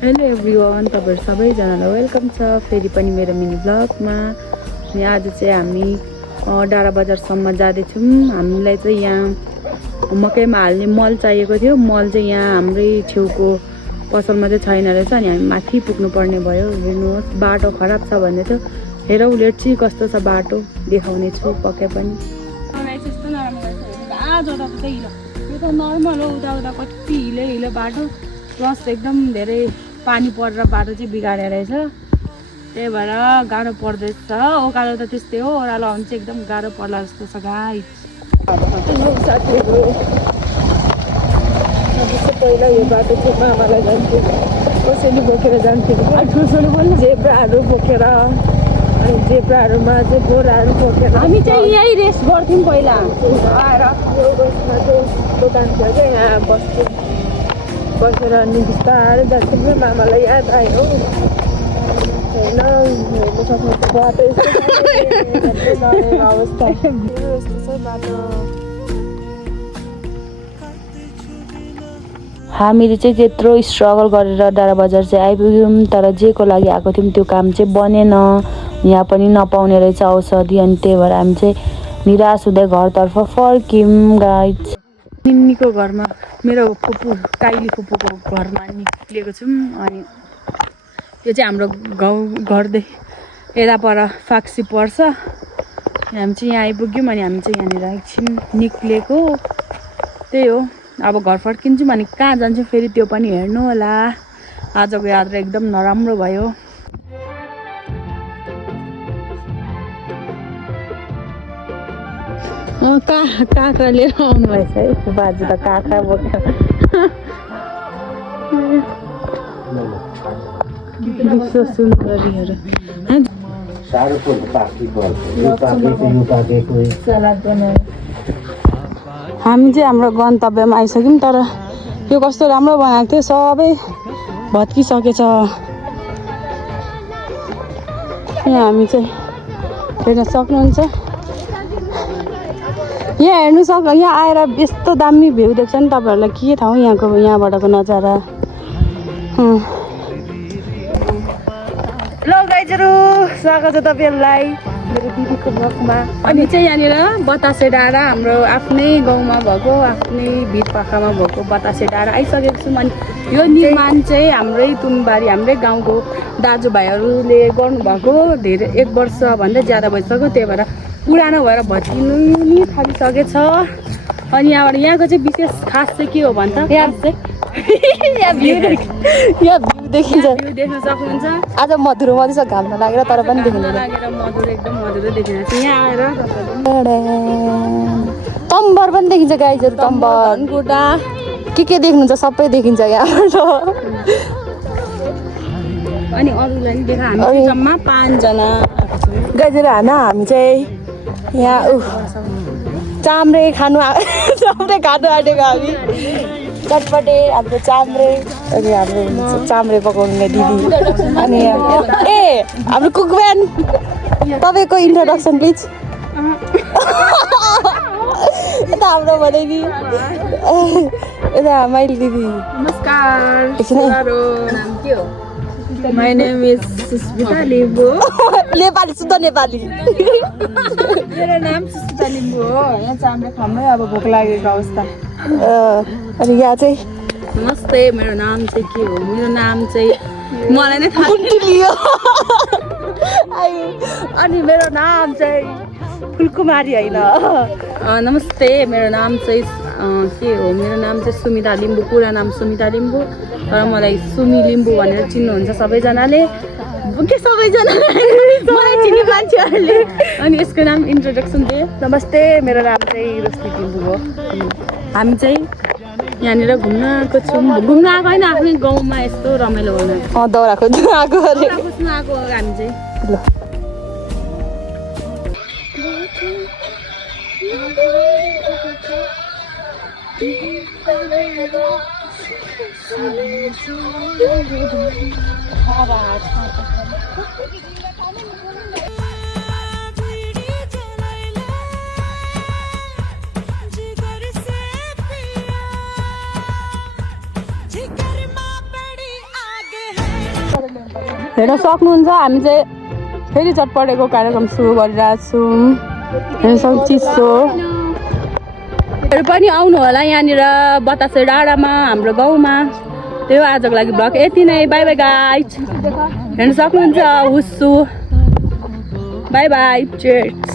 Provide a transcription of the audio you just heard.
Hello everyone, तपाईँहरू सबैजनालाई welcome छ फेरि पनि मेरो मिनी ब्लगमा। अनि आज चाहिँ हामी डाँडा बजारसम्म जाँदैछौँ। हामीलाई चाहिँ यहाँ मकैमा हाल्ने मल चाहिएको थियो। मल चाहिँ यहाँ हाम्रै छेउको पसलमा चाहिँ छैन रहेछ। अनि हामी माथि पुग्नुपर्ने भयो। हेर्नुहोस् बाटो खराब छ भन्दै थियो। हेरौँ लेट्ची कस्तो छ बाटो, देखाउने छु पक्कै पनि। यो त नर्मल हो, उता उता कति हिलो बाटो, प्लस एकदम धेरै पानी परेर बाटो चाहिँ बिगारे रहेछ। त्यही भएर गाह्रो पर्दैछ। ओह्रालो त त्यस्तै हो, ओह्रालो आउनु चाहिँ एकदम गाह्रो पर्ला जस्तो छ गाइस। पहिला यो बाटो चाहिँ मामालाई जान्थ्यो, कसैले बोकेर जान्थ्यो, ठुल्ठुलो पनि जेब्राहरू बोकेर, अनि जेब्राहरूमा चाहिँ बोराहरू बोकेर हामी चाहिँ यहीँ रेस्ट गर्थ्यौँ पहिला। आएर यो बसमा चाहिँ दोकान थियो क्या, यहाँ बस्थ्यौँ, बसेर अनि बिस्तारै जान्थ्यौँ। मामालाई याद आयो होइन, हेर्नु सक्नुहुन्छ बाटो अवस्था यस्तो छ बाटो। हामीले चाहिँ त्यत्रो स्ट्रगल गरेर डाँडा बजार चाहिँ आइपुग्यौँ, तर जेको लागि आएको थियौँ त्यो काम चाहिँ बनेन। यहाँ पनि नपाउने रहेछ औषधि, अनि त्यही भएर हामी चाहिँ निराश हुँदै घरतर्फ फर्क्यौँ गाइस। निन्नीको घरमा, मेरो फुपू काइली फुपूको घरमा निक्लिएको छौँ। अनि यो चाहिँ हाम्रो गाउँ घरदेखि यता पर फाक्सी पर्छ। हामी चाहिँ यहाँ आइपुग्यौँ। अनि हामी चाहिँ यहाँनिर एकछिन निक्लिएको, त्यही हो। अब घर फर्किन्छौँ अनि कहाँ जान्छौँ फेरि त्यो पनि हेर्नु होला। आजको यात्रा एकदम नराम्रो भयो। काँक्रा लिएर आउनु भएछ है बाजे त, काँक्रा बोकेर। सुन्दरीहरू हामी चाहिँ हाम्रो गन्तव्यमा आइसक्यौँ, तर यो कस्तो राम्रो बनाएको थियो, सबै भत्किसकेछ। यहाँ हामी चाहिँ हेर्न सक्नुहुन्छ, यहाँ हेर्नु यहाँ आएर यस्तो दामी भ्यू देख्छ नि तपाईँहरूलाई, के थाहा यहाँको यहाँबाटको नजारा। ल गाइजहरू, स्वागत छ तपाईँहरूलाई मेरो दिदीको ब्लगमा। अनि चाहिँ यहाँनिर बतासे डाँडा, हाम्रो आफ्नै गाउँमा भएको, आफ्नै भिरपाखामा भएको बतासे डाँडा आइसकेको छौँ। अनि यो निर्माण चाहिँ हाम्रै तुनबारी, हाम्रै गाउँको दाजुभाइहरूले गर्नुभएको। धेरै 1 वर्षभन्दा ज्यादा भइसक्यो, त्यही भएर पुरानो भएर भत्किनु नि थालिसकेछ। अनि यहाँबाट यहाँको चाहिँ विशेष खास चाहिँ के हो भन्छ, यहाँ भ्यू देखिन्छ, भ्यू देख्न सक्नुहुन्छ। आज मधुरो मधुरो घाम नलागेर तर पनि देखिन्छ, मधुरो एकदम मधुरो देखिन्छ। यहाँ आएर तम्बर पनि देखिन्छ गाइजहरू, तम्बर गोटा के देख्नुहुन्छ सबै देखिन्छ यहाँबाट। अनि अरूलाई नि देखा, हामी जम्मा 5 जना गाइजहरू। हामी चाहिँ यहाँ चाम्रे खानु आँटेको हामी, चटपटे हाम्रो चाम्रे। अनि हाम्रो चाम्रे पकाउने दिदी। अनि हाम्रो कुकम्यान, तपाईँको इन्ट्रोडक्सन प्लिज। यता हाम्रो भनेनी, यता माइली दिदी। नमस्कार, नाम के हो? My name is Susmita Limbu. Nepali शुद्ध नेपाली। मेरो नाम सुस्मिता लिम्बू हो। यहाँ चाम्रे खामै अब भोक लागेको अवस्था। अनि यहाँ चाहिँ नमस्ते, मेरो नाम चाहिँ के हो? मेरो नाम चाहिँ मलाई नै थाहा लियो। अनि मेरो नाम चाहिँ फुलकुमारी होइन। नमस्ते, मेरो नाम चाहिँ के हो? मेरो नाम चाहिँ सुमिता लिम्बू, पुरा नाम सुमिता लिम्बू, तर मलाई सुमी लिम्बू भनेर चिन्नुहुन्छ सबैजनाले। के सबैजनाले मलाई चिन्ने मान्छेहरूले। अनि यसको नाम इन्ट्रोडक्सन दिए। नमस्ते, मेरो नाम चाहिँ रोशनी लिम्बू हो। हामी चाहिँ यहाँनिर घुम्न आएको छौँ। घुम्न आएको होइन, आफ्नै गाउँमा यस्तो रमाइलो गर्नु। दाउरा खोज्नु आएको हामी चाहिँ। ल हेर्न सक्नुहुन्छ हामी चाहिँ फेरि चटपटेको कार्यक्रम सुरु गरिरहेको छौँ हेर्न सक्नु चिसोहरू पनि आउनु होला यहाँनिर बतासे डाँडामा हाम्रो गाउँमा त्यो आजको लागि भ्लग यति नै बाई बाई गाइज हेर्न सक्नुहुन्छ हुस्सु बाई बाई चेयर्स